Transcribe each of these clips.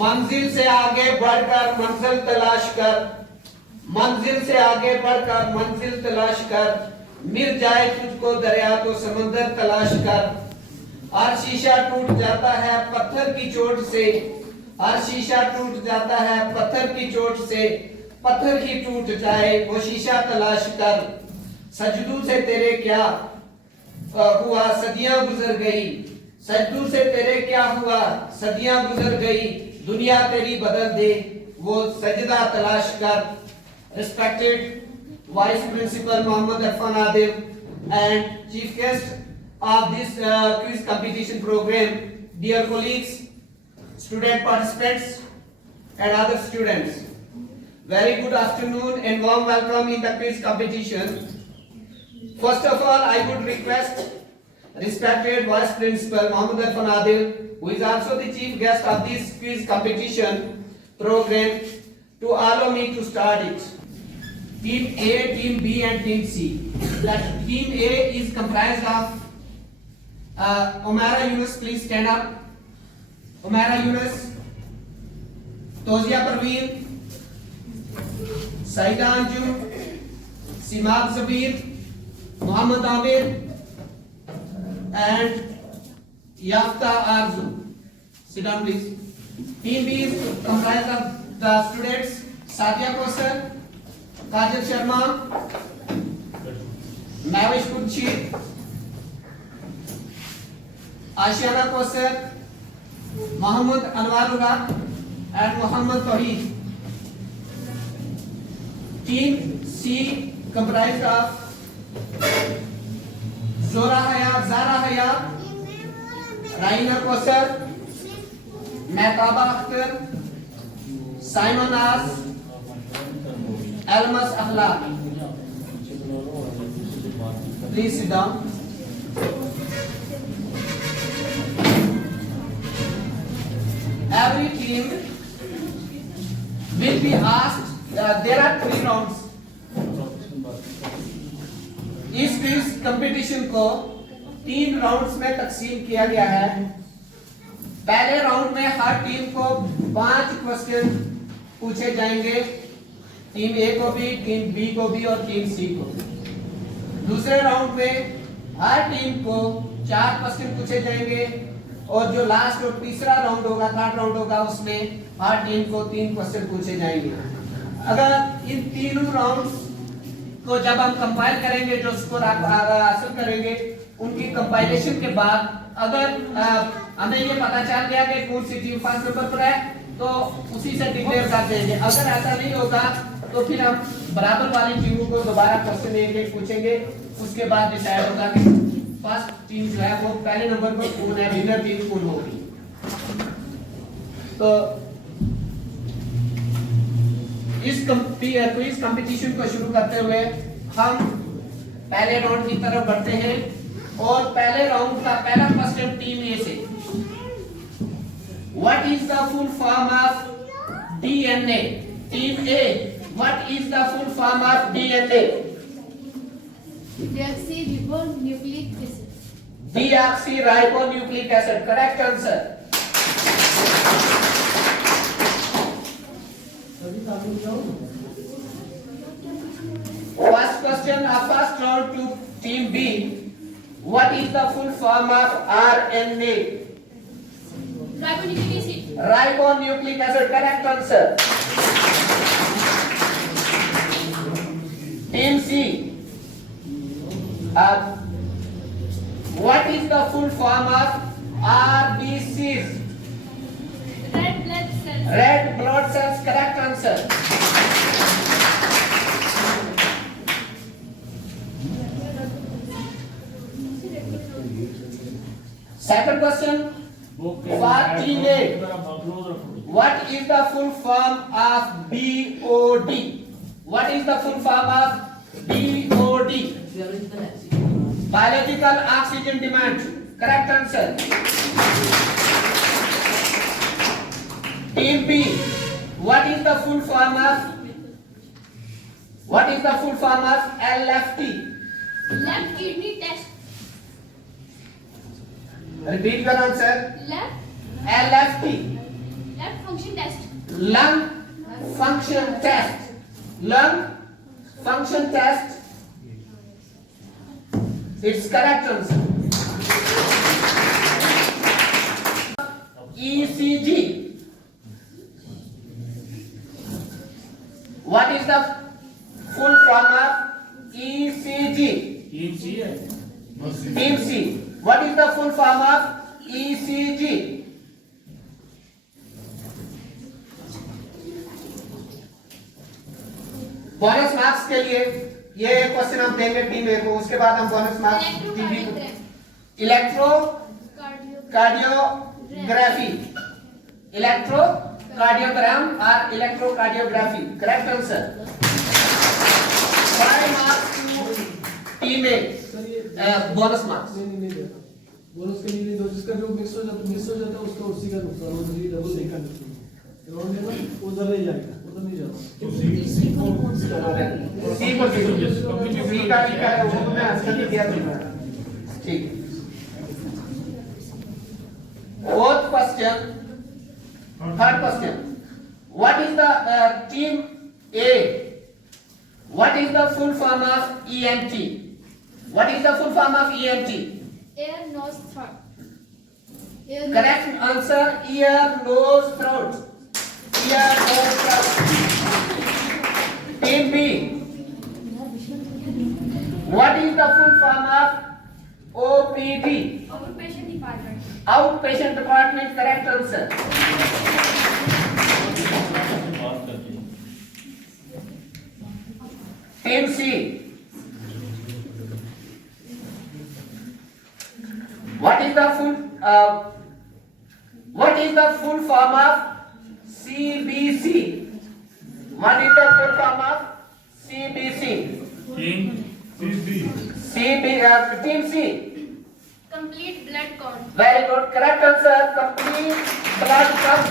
मंजिल से आगे बढ़कर मंजिल तलाश कर, मंजिल से आगे बढ़कर मंजिल तलाश कर, मिल जाए तुझको दरिया तो समंदर तलाश कर। हर शीशा टूट जाता है पत्थर की चोट से, हर शीशा टूट जाता है पत्थर की चोट से, पत्थर ही टूट जाए वो शीशा तलाश कर। सजदू से तेरे क्या हुआ सदियां गुजर गई, सजदू से तेरे क्या हुआ सदियां गुजर गई, दुनिया तेरी बदल दे वो सजदा तलाश कर। Respected Vice Principal Mohammed Irfan Adil and Chief Guest of this quiz competition program, dear colleagues, student participants and other students, very good afternoon and warm welcome in the quiz competition. First of all, I would request respected Vice Principal Mohammed Irfan Adil, who is also the chief guest of this quiz competition program, to allow me to start it. Team A, Team B and Team C. That Team A is comprised of Umaira Yunus, please stand up. Umaira Yunus, Tozia Parveen, Saida Anju, Simab Zabir, Muhammad Amir and Yafta Arzu. Sit down please. Team B is comprised of the students Sadia Kausar, Kajal Sharma, Navish Kunchi, Ashiana Kausar, Muhammad Anwarullah and Muhammad Tawheed. Team C comprised of Zara Haya, Raina Kausar, Mehtaba Akhtar, Simon As, Almas Akhlaq. Please sit down. Every team will be asked, there are 3 rounds. इस quiz competition को 3 rounds में तकसीम किया गया है। पहले round में हर team को 5 क्वेश्चन पूछे जाएंगे, टीम ए को भी, टीम बी को भी और टीम सी को भी। दूसरे राउंड में हर टीम को 4 क्वेश्चन पूछे जाएंगे और जो लास्ट और तीसरा राउंड होगा, थर्ड राउंड होगा, उसमें हर टीम को 3 क्वेश्चन पूछे जाएंगे। अगर इन तीनों राउंड्स को जब हम कंपाइल करेंगे, जो स्कोर हासिल करेंगे, उनकी कंपाइलेशन के बाद अगर हमें ये पता चल गया कि कौन सी टीम फर्स्ट नंबर पर है, तो उसी से डिक्लेयर कर देंगे। अगर ऐसा नहीं होगा तो फिर हम बराबर वाली टीमों को दोबारा क्वेश्चन एक पूछेंगे, उसके बाद डिसाइड होगा कि फर्स्ट टीम जो है वो पहले नंबर पर कौन है, विनर टीम कौन होगी। तो इस कंपटीशन को शुरू करते हुए हम पहले राउंड की तरफ बढ़ते हैं और पहले राउंड का पहला क्वेश्चन टीम ए से। What is the full form of DNA? Team A, what is the full form of DNA? Deoxyribonucleic acid. Deoxyribonucleic acid. Correct answer. First question of first round to Team B. What is the full form of RNA? Ribonucleic acid. Ribonucleic acid. Correct answer. Team C. What is the full form of RBCs? Red blood cells. Red blood cells. Correct answer. Second question for Team A. What is the full form of BOD? What is the full form of BOD? Biological oxygen demand. Correct answer. Team B. What is the full form of LFT? Left kidney test. Repeat your answer. Left LFT. left function test. Lung function test. Lung function test. It's correct answer. ECG. What is the full form of ECG? Team C. What is the full form of ECG? Bonus marks के लिए ये question हम देंगे team ए को, उसके बाद हम bonus marks team B को। इलेक्ट्रो कार्डियोग्राफी, इलेक्ट्रो कार्डियोग्राम और electrocardiography, correct answer. 5 marks to team A, bonus marks नहीं देता। बोनस के लिए जो जिसका जो मिस हो जाता है उसका उसी का नुकसान हो, मुझे डबल देखा नहीं। राउंड में उधर नहीं जाएगा, उधर नहीं जाएगा। सी को सी का भी है, वो मैं आंसर नहीं दिया था। ठीक। Fourth question, third question, what is the team A, what is the full form of ENT? What is the full form of ENT? Ear, nose, throat. Correct answer, ear, nose, throat. Ear, nose, throat. Team B. What is the full form of OPD? Outpatient department. Outpatient department, correct answer. Team C. What is the full form of CBC? What is the full form of CBC? Team Team C. Complete blood count. Very good, correct answer. Complete blood count.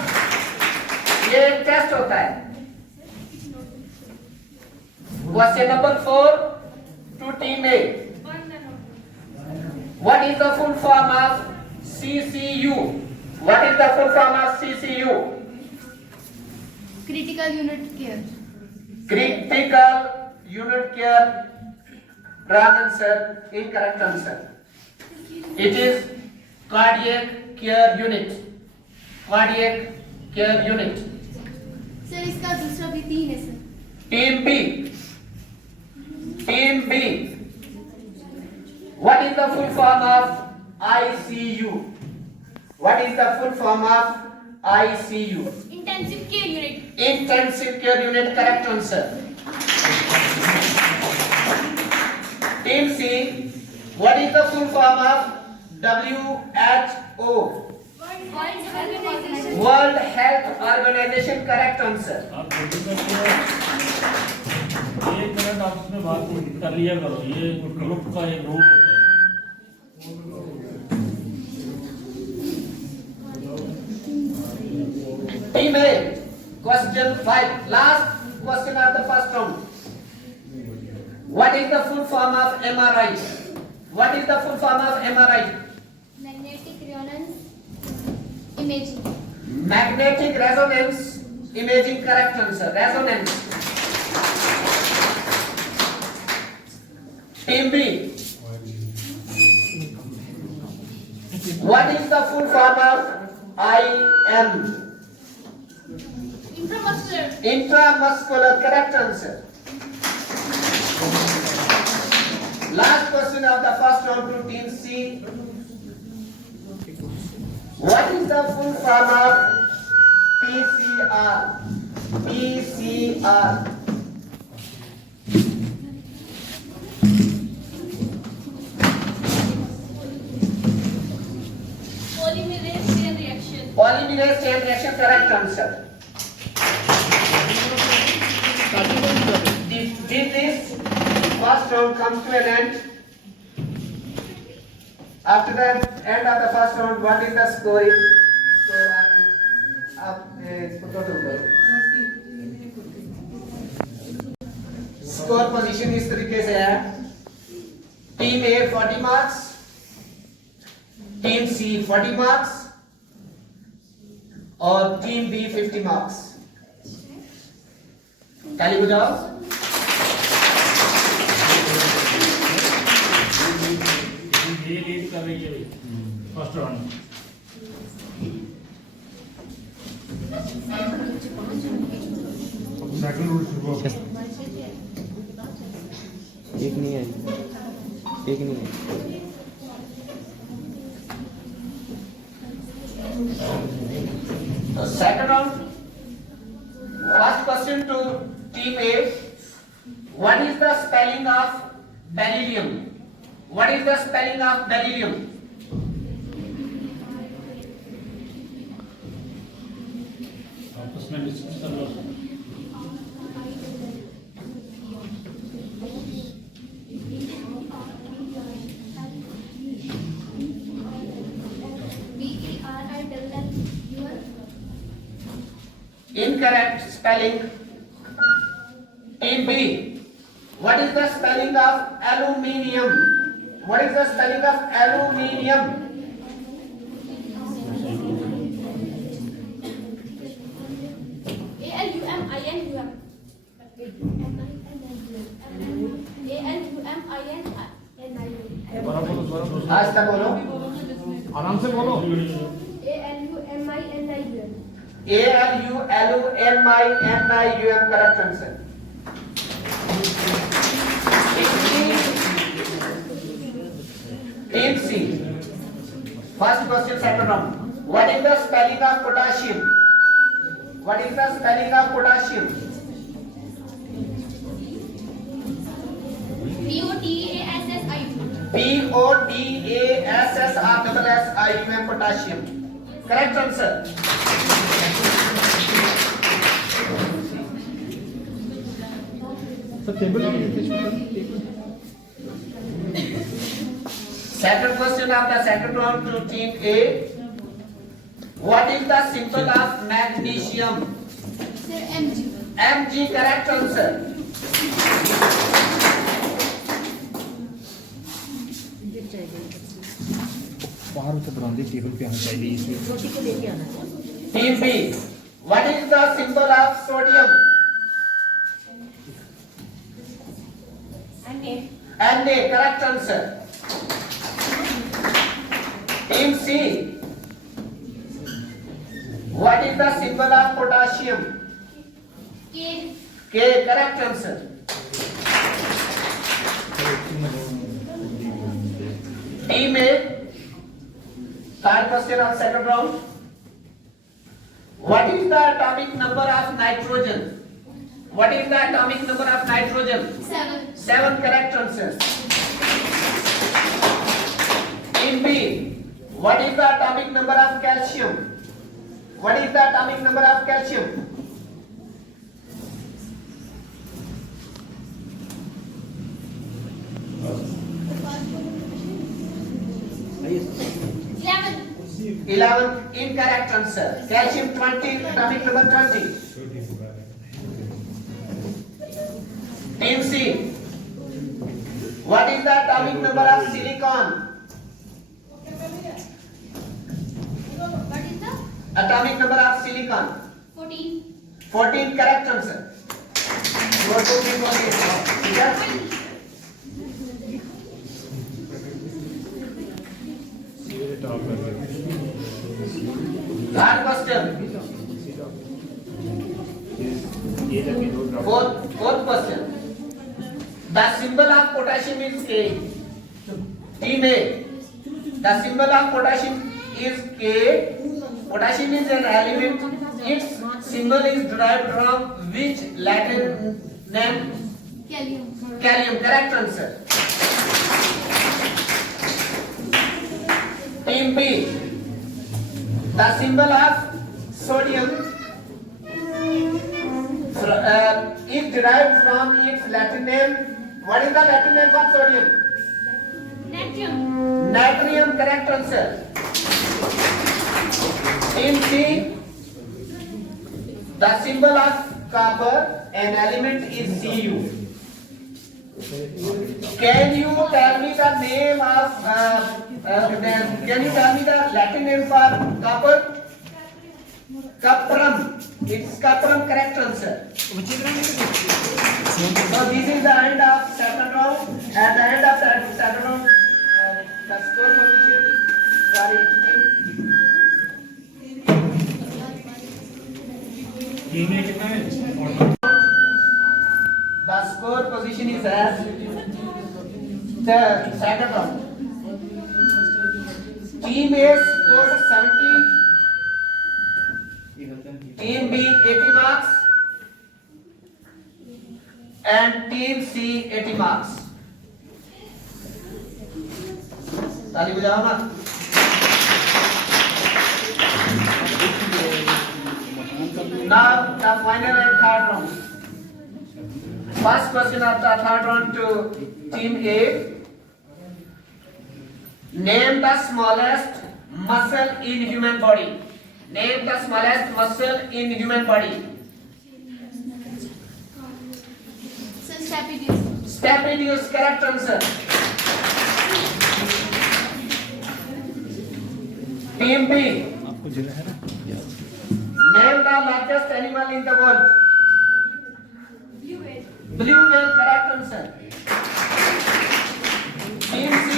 ये test होता है। Question number 4 to Team A. What is the full form of CCU? What is the full form of CCU? Critical unit care. Critical unit care. Wrong answer. Incorrect answer. It is cardiac care unit. Cardiac care unit. Sir इसका दूसरा भी 3 है sir. Team B. Team B. What is the full form of ICU? What is the full form of ICU? Intensive care unit. Intensive care unit, correct answer. Team C. What is the full form of WHO? World Health Organization, correct answer. एक minute आप उसमें बात कर लिया करो, ये group का एक रूल होता है। Team A, question 5, last question of the first round. What is the full form of MRI? What is the full form of MRI? Magnetic resonance imaging. Magnetic resonance imaging, correct answer. Resonance. Team B. What is the full form of IM? Intramuscular. Intramuscular, correct answer. Last question of the first round to Team C. What is the full form of PCR? PCR. Polymerase chain reaction. Polymerase chain reaction, correct answer. With this, first round comes to an end. After the end of the first round, what is the score? Score position इस तरीके से है। Team ए 40 marks, team सी 40 marks, और team B 50 marks. ताली बजाओ। ये lead कर रही है फर्स्ट राउंड। सेकंड रूल शुरू हो गया। एक नहीं है, एक नहीं है। Second round. First question to team A. What is the spelling of beryllium? What is the spelling of beryllium? आपस में डिस्कस कर लो। Incorrect spelling. Team B. What is the spelling of aluminium? What is the spelling of aluminium? ALUMINUM. दोबारा बोलो, दोबारा बोलो। आज तक बोलो। आराम से बोलो। ALUMINUM. ALUMINIUM correct answer. Team C. First question, second round. What is the spelling of potassium? What is the spelling of potassium? POTASSIUM potassium. Correct answer. Sir table Second question of the second round to team A. What is the symbol of magnesium? Sir, MG. Mg correct answer. बाहर उसे बुलाने table पे आना चाहिए इसमें। Team B. What is the symbol of sodium? Na correct answer. Team C. What is the symbol of potassium? K. K correct answer. Team A. Third question of second round. What is the atomic number of nitrogen? What is the atomic number of nitrogen? 7. 7 correct answers. Team B. What is the atomic number of calcium? What is the atomic number of calcium? 11 incorrect answer. Calcium 20, atomic number 20. Team C. What is the atomic number of silicon? What is the? Atomic number of silicon. 14. 14 correct answer. You are talking about it. Yes? Third question. Fourth question. The symbol of potassium is K. Team A. The symbol of potassium is K. Potassium is an element. Its symbol is derived from which Latin name? Gallium. Gallium. Correct answer. Team B. The symbol of sodium is derived from its Latin name. What is the Latin name for sodium? Natrium. Natrium. Correct answer. Team C. The symbol of copper, an element, is Cu. Can you tell me the name of? Can you tell me the Latin name for copper? Kapram. It's Kapram, correct answer. So this is the end of second round. At the end of second round, the score position. Sorry. Team में कितना है The score position is as the second round. Team A scored 70. Team B 80 marks. And Team C 80 marks. ताली बजाओ ना. Now the final and third round. First question of the third round to Team A. Name the smallest muscle in human body. Name the smallest muscle in human body. Sir, stapedius. Stapedius, correct answer. Team B. Name the largest animal in the world. Blue whale. Blue whale, correct answer. Team C.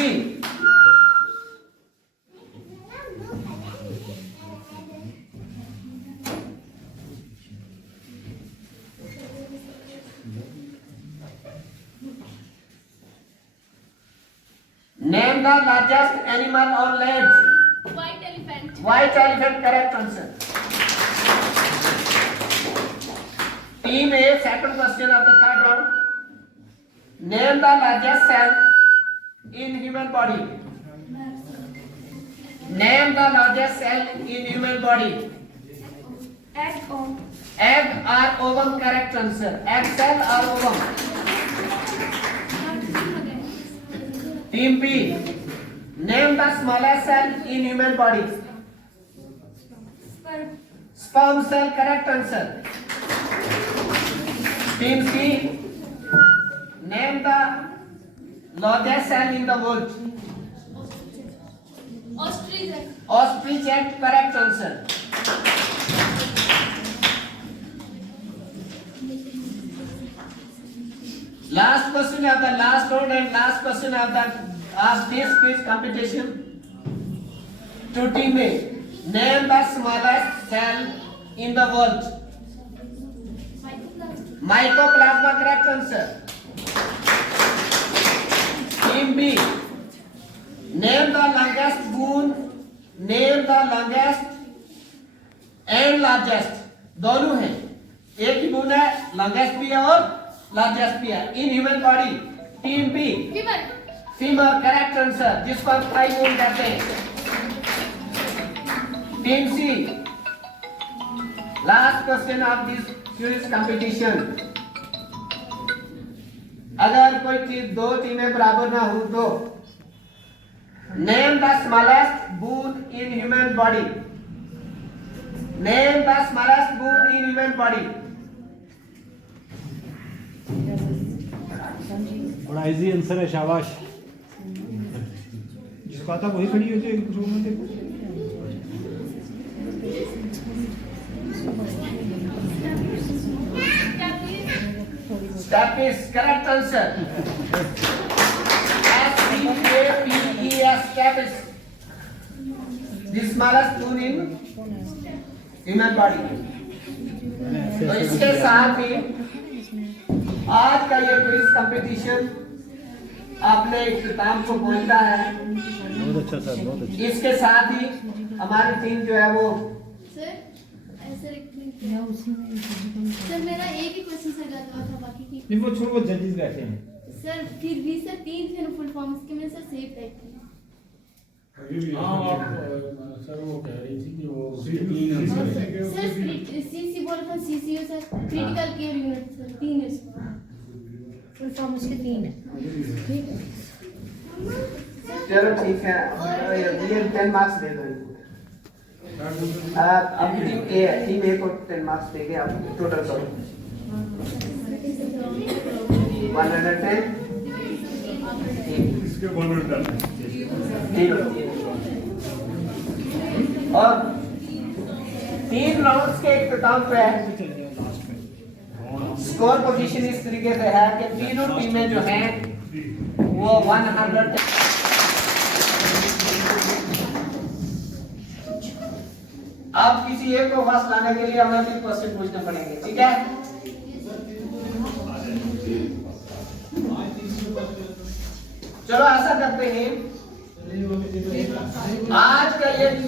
Name the largest animal on land. White elephant. White elephant, correct answer. Team A, second question of the third round. Name the largest cell in human body. Name the largest cell in human body. Egg or Egg or ovum, correct answer. Egg cell or ovum. Team B. Name the smallest cell in human body. sperm. Sperm cell, correct answer. Team C. Name the largest cell in the world. Ostrich egg. Ostrich egg, correct answer. Last question of the last round and last question of this quiz competition. To Team A. Name the smallest cell in the world. Mycoplasma. Mycoplasma, correct answer. Team B. Name the longest bone. Name the longest and largest. दोनों हैं. एक ही bone है, longest भी है और largest भी है. In human body. Team B. Femur. Femur, correct answer. जिसको हम thigh bone कहते हैं. Team C. Last question of this quiz competition. अगर कोई चीज दो टीमें बराबर ना हो तो name the smallest bone in human body. Name the smallest bone in human body. बड़ा इजी आंसर है, शाबाश। जिसको आता वही खड़ी होती है रूम में, देखो। Stapes, correct answer. S-T-A-P-E-S, stapes. The smallest bone in human body. तो इसके साथ ही आज का ये क्विज कंपटीशन अपने इख्तिताम को पहुंचा है। बहुत अच्छा सर, बहुत अच्छा। इसके साथ ही हमारी टीम जो है वो सर सर मेरा एक ही क्वेश्चन सर गलत हुआ था, बाकी की नहीं, वो छोड़, वो जजेस बैठे हैं। सर फिर भी सर 3 थे फुल फॉर्म, इसके में सर सेव टाइप थी। सर वो कह रही थी कि वो सर सीसी बोला था, CCU sir critical care unit sir 3 है इसमें। फुल फॉर्म उसके 3 है। ठीक है चलो ठीक है, ये 10 मार्क्स दे दो इनको। अब टीम ए है, टीम ए को 10 मार्क्स देंगे। आप टोटल करो 110 इसके 110 और 3 राउंड्स के इख्तिताम पे स्कोर पोजीशन इस तरीके से है कि तीनों टीमें जो हैं वो 100। अब किसी एक को फर्स्ट लाने के लिए हमें भी क्वेश्चन पूछने पड़ेंगे, ठीक है? चलो ऐसा करते हैं, आज का ये अच्छा जी,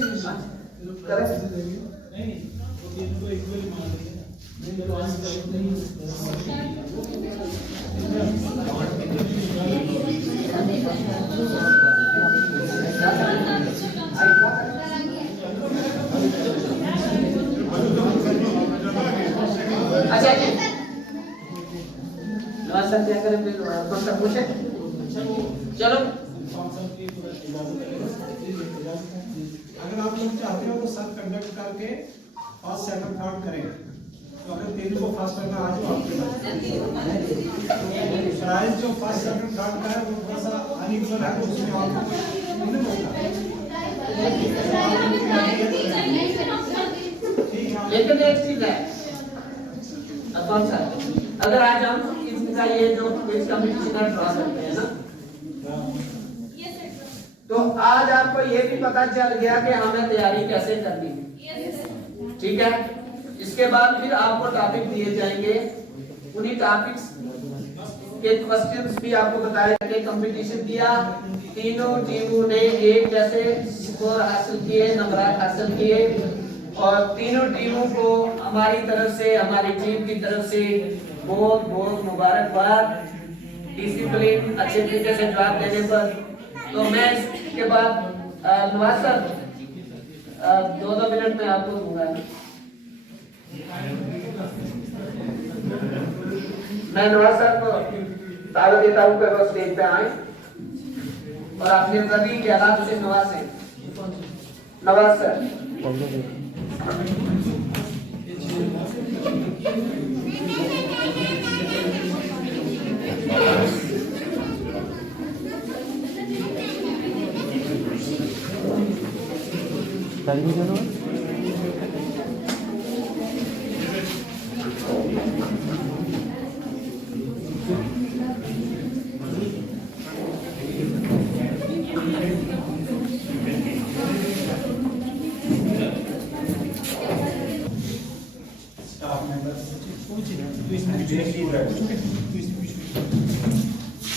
नमस्कार, क्या करें फिर कौन सा पूछे? चलो अगर आप लोग चाहते हो तो सब कंडक्ट करके फर्स्ट सेकंड थर्ड करें, तो अगर तीन को फर्स्ट करना आज आपके प्राइस जो फर्स्ट सेकंड थर्ड का है वो थोड़ा सा अनइक्वल है, तो उसमें आपको नहीं होगा। लेकिन एक चीज है, कौन सा? अगर आज हम इसका ये जो क्विज कंपटीशन है ड्रॉ करते हैं ना, तो आज आपको ये भी पता चल गया कि हमें तैयारी कैसे करनी है, ठीक है? इसके बाद फिर आपको टॉपिक दिए जाएंगे, उन्हीं टॉपिक्स के क्वेश्चंस भी आपको बताए जाएंगे। कंपटीशन किया, तीनों टीमों ने एक जैसे स्कोर हासिल किए, नंबर हासिल किए, और तीनों टीमों को हमारी तरफ से, हमारी टीम की तरफ से बहुत बहुत मुबारकबाद, डिसिप्लिन अच्छे तरीके से जवाब देने पर। तो मैं इसके बाद नवाज सर 2 मिनट में आपको दूंगा। मैं नवाज सर को दावत देता हूँ कि वो स्टेज पे आए और अपने सभी के आलाप से नवाजें। नवाज सर।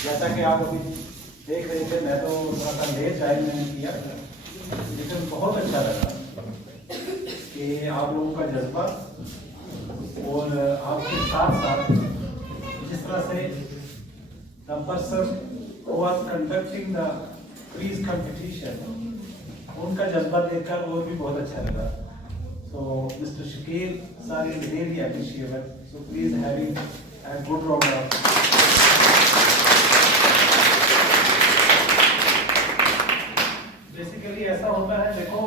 जैसा कि आप अभी देख रहे थे, मैं तो थोड़ा सा लेट ज्वाइन मैंने किया, लेकिन बहुत अच्छा लगा कि आप लोगों का जज्बा और आपके साथ साथ जिस तरह से the person who was conducting the quiz competition, उनका जज्बा देखकर और भी बहुत अच्छा लगा। So Mr. Shakir sir is really appreciated. So please having a good round of basically ऐसा होता है, देखो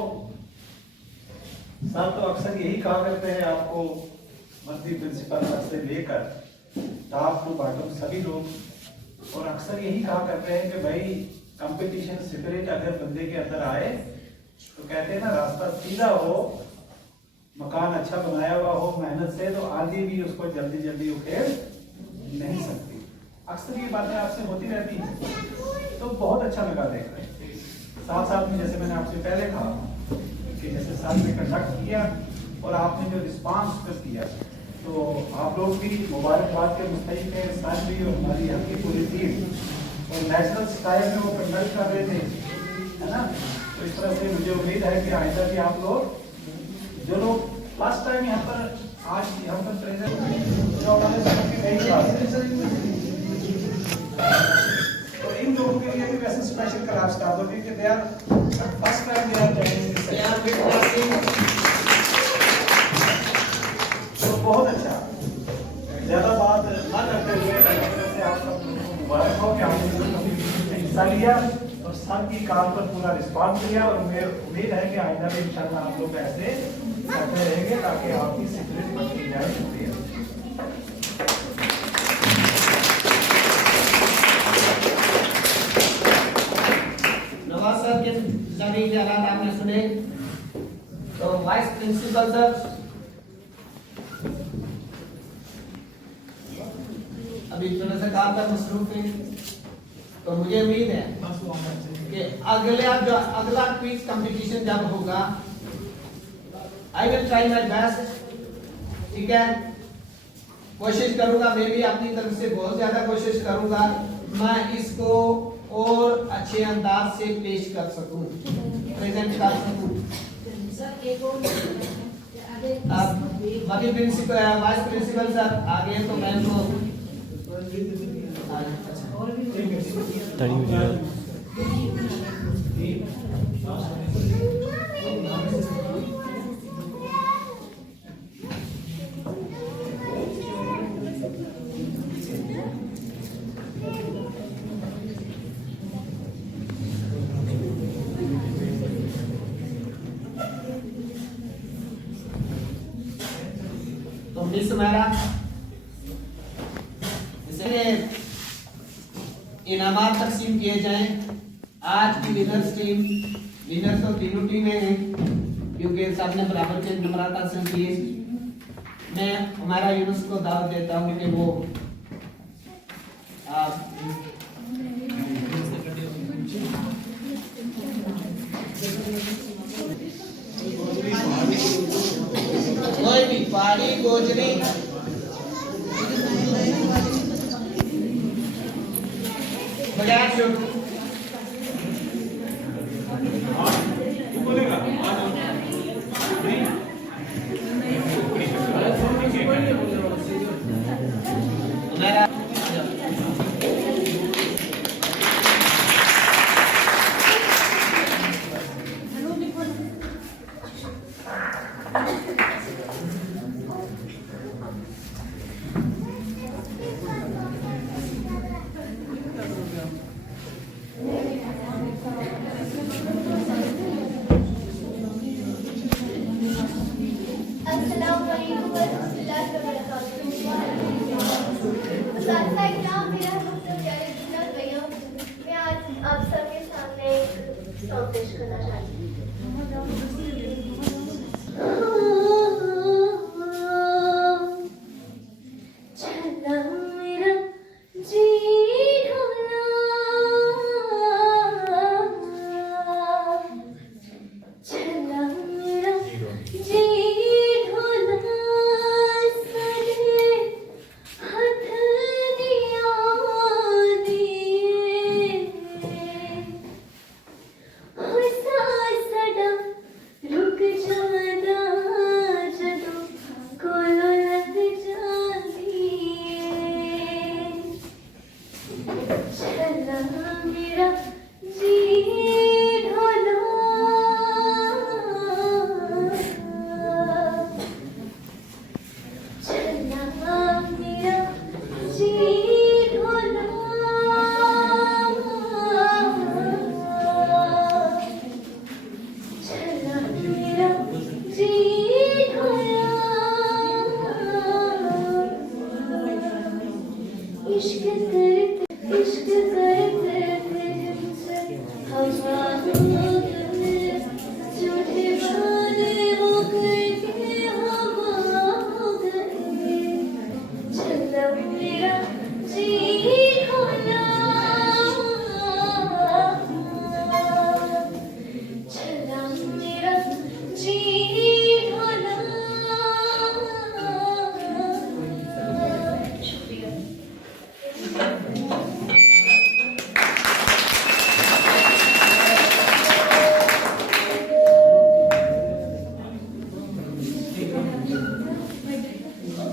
सर तो अक्सर यही कहा करते हैं आपको, मंत्री प्रिंसिपल सर से लेकर टॉप टू बॉटम सभी लोग, और अक्सर यही कहा करते हैं कि भाई कंपटीशन स्पिरिट अगर बंदे के अंदर आए तो कहते हैं ना, रास्ता सीधा हो, मकान अच्छा बनाया हुआ हो मेहनत से, तो आंधी भी उसको जल्दी जल्दी उखेड़ नहीं सकती। अक्सर ये बातें आपसे होती रहती हैं, तो बहुत अच्छा लगा देख रहे हैं। साथ साथ में जैसे मैंने आपसे पहले कहा कि जैसे साथ में कंडक्ट किया और आपने जो रिस्पांस किया, तो आप लोग भी मुबारकबाद के मुस्तहिक हैं, साथ भी और हमारी हल्की पूरी टीम, और नेशनल स्टाइल में वो कंडक्ट कर रहे थे, है ना? तो इस तरह से मुझे उम्मीद है कि आइंदा भी आप लोग जो लोग फर्स्ट टाइम यहाँ पर आज यहाँ पर प्रेजेंट, जो हमारे साथ के नई क्लास है, तो इन लोगों के लिए भी वैसे स्पेशल क्लास स्टार्ट होगी कि they are first time they are joining, तो बहुत अच्छा। ज्यादा बात ना करते हुए आप सब लोगों को मुबारक हो कि आपने हिस्सा लिया और सर की काम पर पूरा रिस्पॉन्स दिया, और मुझे उम्मीद है कि आइंदा भी इंशाल्लाह आप लोग ऐसे करते रहेंगे ताकि आपकी सिक्योरिटी बढ़ती जाए। शुक्रिया। नवाज सर के सभी ख्यालात आपने सुने, तो वाइस प्रिंसिपल सर, अभी थोड़ा सा काम का मसरूफ है, तो मुझे उम्मीद है कि अगला क्विज कंपटीशन जब होगा, I will try my best, ठीक है, कोशिश करूंगा, मैं भी अपनी तरफ से बहुत ज्यादा कोशिश करूंगा, मैं इसको और अच्छे अंदाज से पेश कर सकूं, प्रेजेंट कर सकूं। अब बाकी प्रिंसिपल, वाइस प्रिंसिपल सर आगे, तो मैं तो मिस मेरा इनामात तकसीम किए जाएं। आज की विनर्स टीम, विनर तो तीनों टीमें हैं क्योंकि सबने बराबर के नंबर हासिल किए। मैं हमारा यूनुस को दावत देता हूं कि वो कोई भी पहाड़ी, गोजरी, बजाय शुरू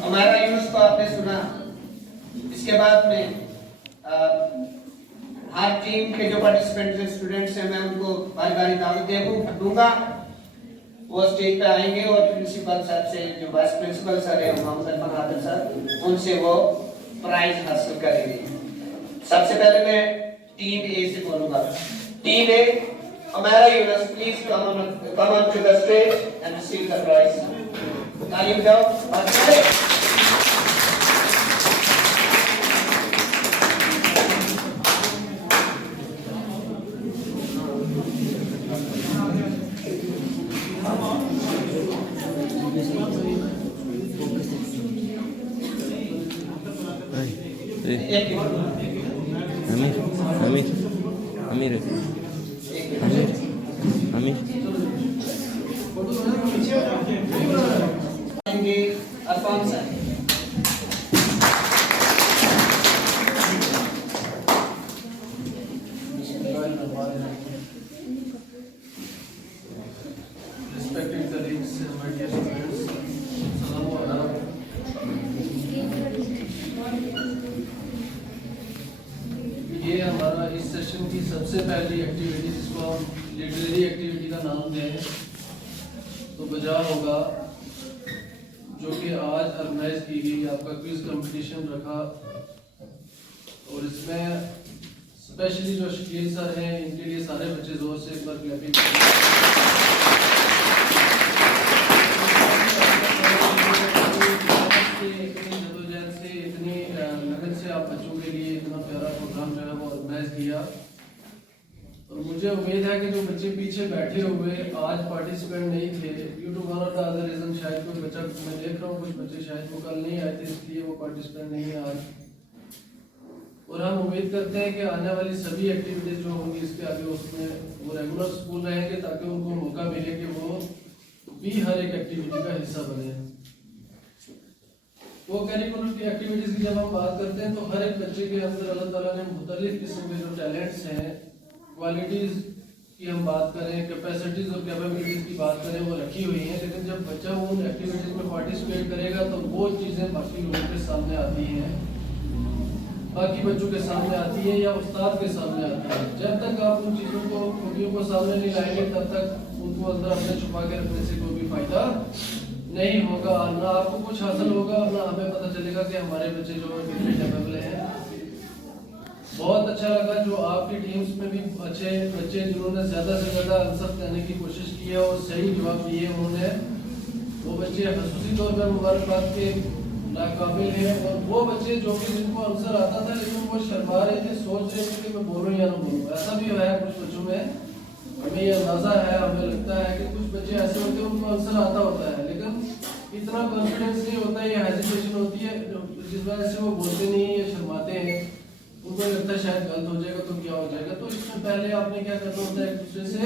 हमारा यूनुस को आपने सुना। इसके बाद में हर टीम के जो पार्टिसिपेंट्स हैं, स्टूडेंट्स हैं, मैं उनको बारी बारी दावत दूंगा। वो स्टेज पे आएंगे और प्रिंसिपल सर से, जो वाइस प्रिंसिपल सर है मोहम्मद फनाद सर, उनसे वो प्राइज हासिल करेंगे। सबसे पहले मैं टीम ए से बोलूंगा। टीम ए, हमारा Yunus, please come on to the stage and receive the prize. ताली बजाओ और एक अमीर अमीर अमीर अमीर अमीर आएंगे Irfan sir. Respected colleagues and my dear students, Assalamu alaikum. ये हमारा इस सेशन की सबसे पहली एक्टिविटी, जिसको हम लिटरेरी एक्टिविटी का नाम दें तो बजा होगा, जो कि आज ऑर्गेनाइज की गई आपका क्विज कंपटीशन रखा, और इसमें स्पेशली जो शकील सर हैं इनके लिए सारे बच्चे जोर से एक बार क्लैपिंग जदोजहद से इतनी लगन से आप बच्चों के लिए इतना प्यारा प्रोग्राम जो है वो ऑर्गेनाइज किया। और मुझे उम्मीद है कि जो बच्चे पीछे बैठे हुए आज पार्टिसिपेंट नहीं थे, ड्यू टू वन और द अदर रीजन, शायद कोई बच्चा, मैं देख रहा हूँ कुछ बच्चे शायद वो कल नहीं आए थे इसलिए वो पार्टिसिपेंट नहीं है आज। और हम उम्मीद करते हैं कि आने वाली सभी एक्टिविटीज जो होंगी इसके आगे उसमें वो रेगुलर स्कूल रहेंगे, ताकि उनको मौका मिले कि वो भी हर एक एक्टिविटी का हिस्सा बने। वो करिकुलर की एक्टिविटीज की जब हम बात करते हैं तो हर एक बच्चे के अंदर अल्लाह ताला ने मुख्तलिफ किस्म के जो टैलेंट्स हैं, क्वालिटीज की हम बात करें, कैपेसिटीज और कैपेबिलिटीज की बात करें, वो रखी हुई हैं। लेकिन जब बच्चा उन एक्टिविटीज में पार्टिसिपेट करेगा तो वो चीज़ें बाकी लोगों के सामने आती हैं, बाकी बच्चों के सामने आती है या उस्ताद के सामने आती है। जब तक आप उन चीज़ों को, खूबियों को सामने नहीं लाएंगे तब तक उनको अंदर अपने छुपा के रखने से कोई भी फायदा नहीं होगा, ना आपको कुछ हासिल होगा, ना हमें पता चलेगा कि हमारे बच्चे जो है कितने कैपेबल हैं। बहुत अच्छा लगा जो आपकी टीम्स में भी अच्छे बच्चे जिन्होंने ज़्यादा से ज़्यादा आंसर देने की कोशिश की है और सही जवाब दिए उन्होंने, वो बच्चे खसूसी तौर पर मुबारकबाद के नाकाबिल है। और वो बच्चे जो कि जिनको आंसर आता था लेकिन वो शर्मा रहे थे, सोच रहे थे कि मैं बोलूँ या ना बोलूँ, ऐसा भी है कुछ बच्चों में। हमें ये अंदाजा है, हमें लगता है कि कुछ बच्चे ऐसे होते हैं उनको आंसर आता होता है लेकिन इतना कॉन्फिडेंस नहीं होता है, या हेजिटेशन होती है जिस वजह से वो बोलते नहीं है या शर्माते हैं। उनको लगता है शायद गलत हो जाएगा तो क्या हो जाएगा। तो इसमें पहले आपने क्या करना होता है, एक दूसरे से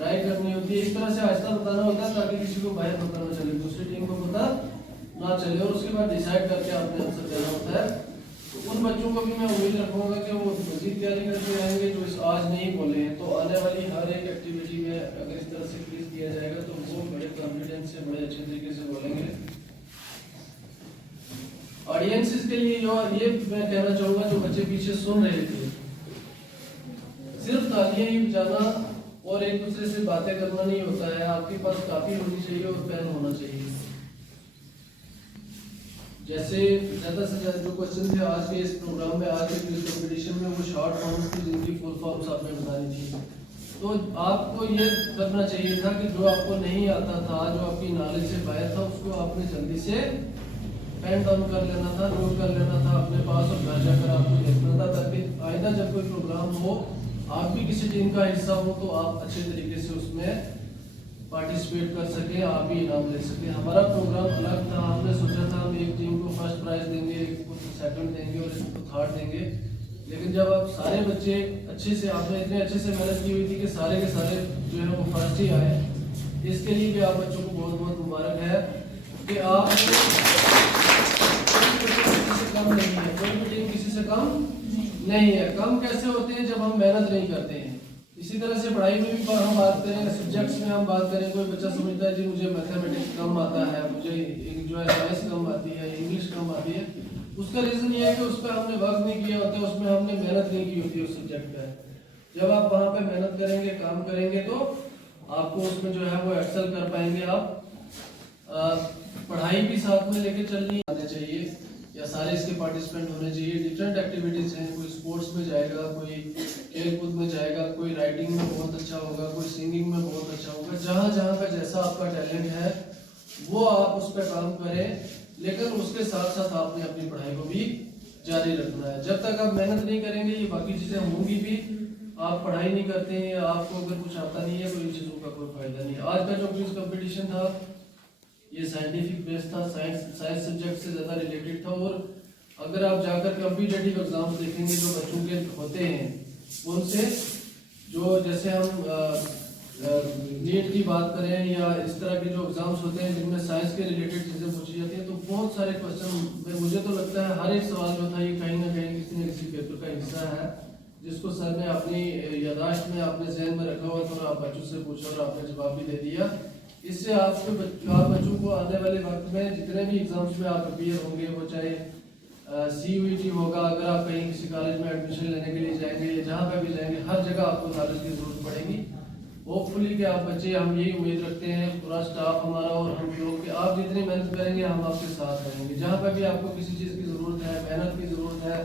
राय करनी होती है, इस तरह से आहिस्ता बताना होता है ताकि किसी को बाहर पता ना चले, दूसरी टीम को पता ना चले, और उसके बाद डिसाइड करके आपने आंसर देना होता है। तो उन बच्चों को भी मैं उम्मीद रखूंगा कि वो मजीद तैयारी करके आएंगे जो इस आज नहीं बोले हैं। तो आने वाली हर एक एक्टिविटी में अगर इस तरह से क्विज किया जाएगा तो वो बड़े कॉन्फिडेंस से, बड़े अच्छे तरीके से बोलेंगे। ऑडियंसेस के लिए ये मैं कहना चाहूंगा, जो बच्चे पीछे सुन रहे थे, सिर्फ तालियां ही बजाना और एक दूसरे से बातें करना नहीं होता है, आपके पास काफी होनी चाहिए और पेन होना चाहिए। जैसे ज्यादा से ज्यादा जो क्वेश्चन थे आज के इस प्रोग्राम में, आज के क्विज कंपटीशन में, वो शॉर्ट फॉर्म्स की जिनकी फुल फॉर्म्स आपने बतानी थी। तो आपको ये करना चाहिए था कि जो आपको नहीं आता था, जो आपकी नॉलेज से बाहर था, उसको आपने जल्दी से पेन डाउन कर लेना था, नोट कर लेना था अपने पास और घर जाकर आपको देखना था, ताकि आइंदा जब कोई प्रोग्राम हो, आप भी किसी टीम का हिस्सा हो तो आप अच्छे तरीके से उसमें पार्टिसिपेट कर सके, आप भी इनाम ले सके। हमारा प्रोग्राम अलग था, हमने सोचा था हम एक टीम को फर्स्ट प्राइज देंगे, एक को सेकंड देंगे और एक को थर्ड देंगे। लेकिन जब आप सारे बच्चे अच्छे से, आपने इतने अच्छे से मेहनत की हुई थी कि सारे के सारे जो है वो फर्स्ट ही आए, इसके लिए भी आप बच्चों को बहुत बहुत मुबारक है कि आप किसी से कम नहीं है, कोई भी टीम किसी से कम नहीं है। कम कैसे होते हैं, जब हम मेहनत नहीं करते हैं। इसी तरह से पढ़ाई में भी हम बात करें, सब्जेक्ट्स में हम बात करें, कोई बच्चा समझता है जी मुझे मैथमेटिक्स कम आता है, मुझे जो है साइंस कम आती है, इंग्लिश कम आती है, उसका रीज़न ये है कि उस पर हमने वर्क नहीं किया होता, उसमें हमने मेहनत नहीं की होती उस सब्जेक्ट पे। जब आप वहाँ पे मेहनत करेंगे, काम करेंगे, तो आपको उसमें जो है वो एक्सेल कर पाएंगे। आप पढ़ाई भी साथ में लेके चलनी आनी चाहिए, या सारे इसके पार्टिसिपेंट होने चाहिए। डिफरेंट एक्टिविटीज हैं, कोई स्पोर्ट्स में जाएगा, कोई खेल कूद में जाएगा, कोई राइटिंग में बहुत अच्छा होगा, कोई सिंगिंग में बहुत अच्छा होगा। जहाँ जहाँ का जैसा आपका टैलेंट है वो आप उस पर काम करें, लेकिन उसके साथ साथ आपने अपनी पढ़ाई को भी जारी रखना है। जब तक आप मेहनत नहीं करेंगे ये बाकी चीज़ें होंगी भी, आप पढ़ाई नहीं करते हैं, आपको अगर कुछ आता नहीं है तो इन चीज़ों का कोई फायदा नहीं। आज का जो क्विज कंपटीशन था ये साइंटिफिक बेस्ड था, साइंस सब्जेक्ट से ज़्यादा रिलेटेड था, और अगर आप जाकर कॉम्पिटिटिव एग्जाम्स देखेंगे जो बच्चों के होते हैं, उनसे जो जैसे हम नीट की बात करें या इस तरह के जो एग्जाम्स होते हैं जिनमें साइंस के रिलेटेड चीज़ें पूछी जाती हैं, तो बहुत सारे क्वेश्चन में मुझे तो लगता है हर एक सवाल जो था ये कहीं ना कहीं किसी न किसी पेपर का हिस्सा है, जिसको सर ने अपनी यादाश्त में अपने जहन में रखा हुआ था और आप बच्चों से पूछा और आपने जवाब भी दे दिया। इससे आप बच्चों को आने वाले वक्त में जितने भी एग्जाम्स में आप अपियर होंगे, वो चाहे CUET होगा, अगर आप कहीं किसी कॉलेज में एडमिशन लेने के लिए जाएंगे या जहाँ पे भी जाएंगे, हर जगह आपको नॉलेज की जरूरत पड़ेगी। होपफुली कि आप बच्चे, हम यही उम्मीद रखते हैं, पूरा स्टाफ हमारा और हम लोग, कि आप जितनी मेहनत करेंगे हम आपके साथ रहेंगे। जहाँ पर भी आपको किसी चीज़ की ज़रूरत है, मेहनत की ज़रूरत है,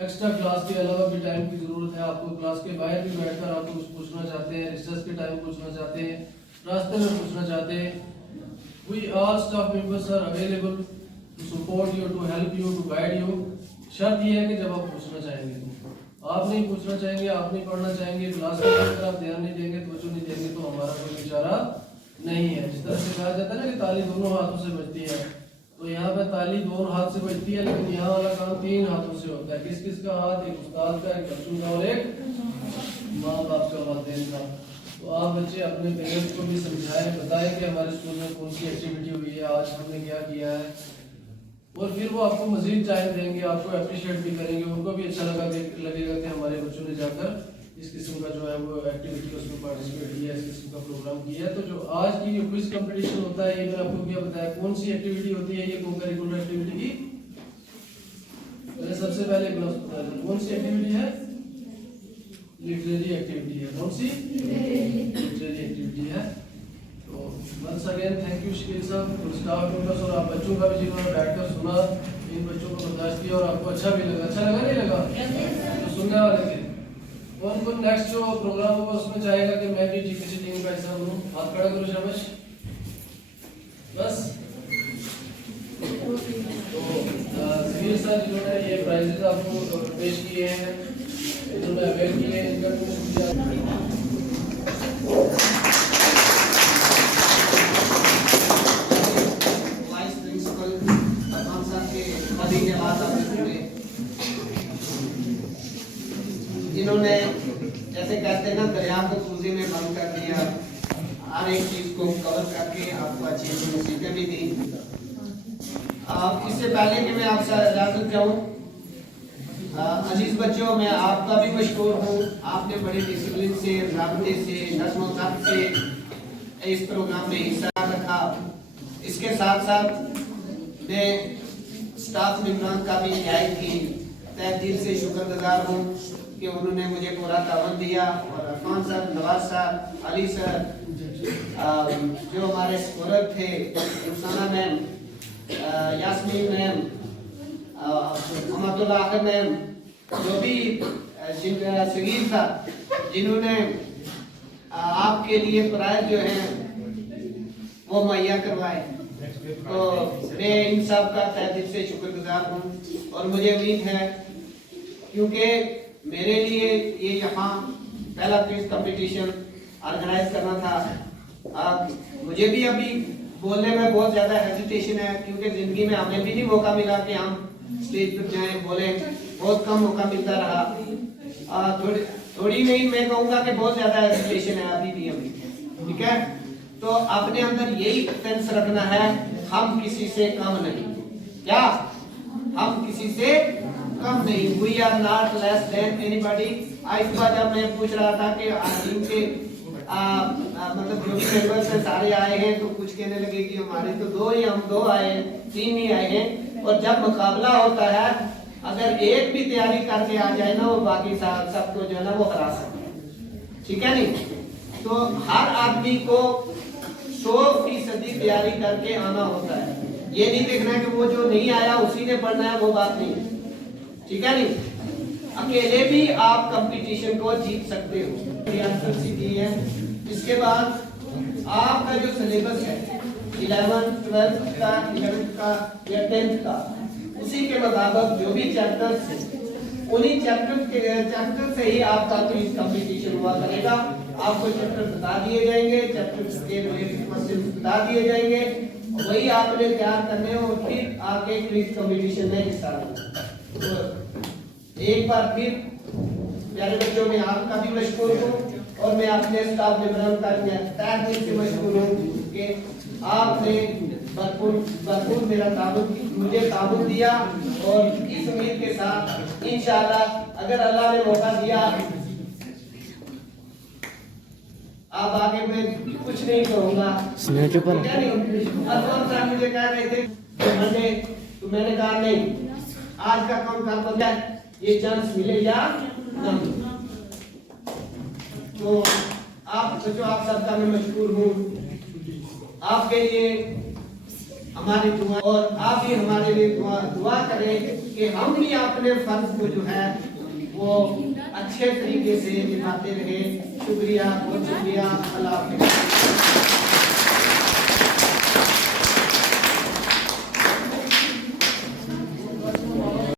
एक्स्ट्रा क्लास के अलावा भी टाइम की ज़रूरत है, आपको क्लास के बाहर भी बैठकर आपको कुछ पूछना चाहते हैं, रिसर्च के टाइम पूछना चाहते हैं, रास्ते में पूछना चाहते हैं, we all staff members are available to support you, to help you, to guide you. शर्त यह है कि जब आप पूछना चाहेंगे, आप नहीं पूछना चाहेंगे, आप नहीं पढ़ना चाहेंगे, क्लास में अगर आप ध्यान नहीं देंगे, तवज्जो नहीं देंगे, तो हमारा कोई बेचारा नहीं है। जिस तरह से कहा जाता है ना कि ताली दोनों हाथों से बजती है, तो यहाँ पे ताली दोनों हाथ से बजती है, लेकिन यहाँ वाला काम 3 हाथों से होता है। किस किस का हाथ? एक उस्ताद का, एक बच्चों का और एक माँ बाप का, वालिदैन का। तो आप बच्चे अपने पेरेंट्स को भी समझाएं, बताएं कि हमारे स्कूल में कौन सी एक्टिविटी हुई है, आज हमने क्या किया है, और फिर वो आपको मजीद टाइम देंगे, आपको अप्रिशिएट भी करेंगे, उनको भी अच्छा लगेगा कि हमारे बच्चों ने जाकर इस किस्म का जो है वो एक्टिविटी उसमें पार्टिसिपेट किया, इस किस्म का प्रोग्राम किया। तो जो आज की जो क्विज कंपटीशन होता है, ये मैंने आपको क्या बताया, कौन सी एक्टिविटी होती है ये को करिकुलर एक्टिविटी की? सबसे पहले कौन सी एक्टिविटी है? लिटरेरी एक्टिविटी है। कौन सी? लिटरेरी एक्टिविटी है। तो once again thank you Shakeel साहब, स्टाफ मेंबर्स और आप बच्चों का भी जिन्होंने बैठकर सुना, इन बच्चों को बर्दाश्त किया और आपको अच्छा भी लगा। अच्छा लगा नहीं लगा? तो सुनने वाले थे कौन नेक्स्ट जो प्रोग्राम होगा उसमें चाहेगा कि मैं भी किसी टीम का हिस्सा बनूं? हाथ खड़ा करो शाबाश। बस तो जमीर सर जिन्होंने ये प्राइजेस आपको पेश किए हैं, इन्होंने अवेयर किए हैं, इनका भी शुक्रिया। वाइस प्रिंसिपल अरमान साहब के बड़ी के बाद आपने सुने, इन्होंने जैसे कहते हैं ना, दरिया को कूजे में बंद कर दिया, हर एक चीज को कवर करके आपको अच्छी अच्छी नसीहतें भी दी। इससे पहले कि मैं आपसे इजाजत चाहूँ, अजीज बच्चों, मैं आपका भी मशकूर हूँ, आपने बड़े डिसिप्लिन से, राबते से, नज़्म व ज़ब्त से इस प्रोग्राम में हिस्सा रखा। इसके साथ साथ मैं स्टाफ मेंबरान का भी नहायत ही तहे दिल से शुक्रगुजार हूँ कि उन्होंने मुझे पूरा तावन दिया, और Arfan sir, Nawaz sir, Ali sir, जो हमारे स्कॉलर थे, Rukhsana ma'am, Yasmeen ma'am, Ahmadullah ma'am, जो भी सगीर था, जिन्होंने आपके लिए प्राइज जो है वो मुहैया करवाए, तो मैं इन सब का तहे दिल से शुक्रगुजार हूँ। और मुझे उम्मीद है, क्योंकि मेरे लिए ये यहाँ पहला क्विज कंपटीशन ऑर्गेनाइज करना था, मुझे भी अभी बोलने में बहुत ज्यादा हेजिटेशन है, क्योंकि जिंदगी में हमें भी नहीं मौका मिला कि हम स्टेज पर जाएं, बोले, बहुत कम मौका मिलता रहा। थोड़ी नहीं, मैं कहूँगा कि बहुत ज्यादा हेजिटेशन है अभी भी हमें, ठीक है। तो अपने अंदर यही सेंस रखना है, हम किसी से कम नहीं, क्या हम किसी से कम नहीं, we are not less than anybody. आज सुबह जब मैं पूछ रहा था कि टीम के मतलब जो भी मेंबर्स हैं सारे आए हैं, तो कुछ कहने लगे कि हमारे तो हम दो आए हैं, 3 ही आए हैं, और जब मुकाबला होता है, अगर एक भी तैयारी करके आ जाए ना, वो बाकी सबको जो है ना वो हरा सकते हैं, ठीक है नहीं। तो हर आदमी को 100% तैयारी करके आना होता है, ये नहीं देखना है कि वो जो नहीं आया उसी ने पढ़ना है, वो बात नहीं, ठीक है नहीं। अकेले भी आप कंपटीशन को जीत सकते हो, आंसर दी है। इसके बाद आपका जो सिलेबस है 11th 12th का, 11th का या 10th का, उसी के मुताबिक जो भी चैप्टर्स हैं, उन्हीं चैप्टर से ही आपका क्विज कंपटीशन हुआ करेगा। आपको चैप्टर बता दिए जाएंगे, चैप्टर के क्वेश्चन बता दिए जाएंगे, वही आपने तैयार करने और फिर आगे क्विज कंपटीशन में हिस्सा लेना। एक बार फिर प्यारे बच्चों में आपका भी मशहूर हूँ और मैं अपने स्टाफ मेंबरों का तहे दिल से मशहूर हूँ कि आपने भरपूर मुझे ताबुत दिया और इस उम्मीद के साथ इंशाल्लाह अगर अल्लाह ने मौका दिया आप आगे मैं कुछ नहीं कहूँगा। क्या नहीं अरमान साहब मुझे कह रहे थे मंडे तो मैंने कहा नहीं, आज का काम कर बंद है, ये चांस मिले या ना। तो आप बच्चों आप सबका मैं मशहूर हूँ। आपके लिए हमारी दुआ और आप भी हमारे लिए दुआ करें कि हम भी अपने फर्ज को जो है वो अच्छे तरीके से निभाते रहे। शुक्रिया, बहुत शुक्रिया। अल्लाह हाफ़िज़।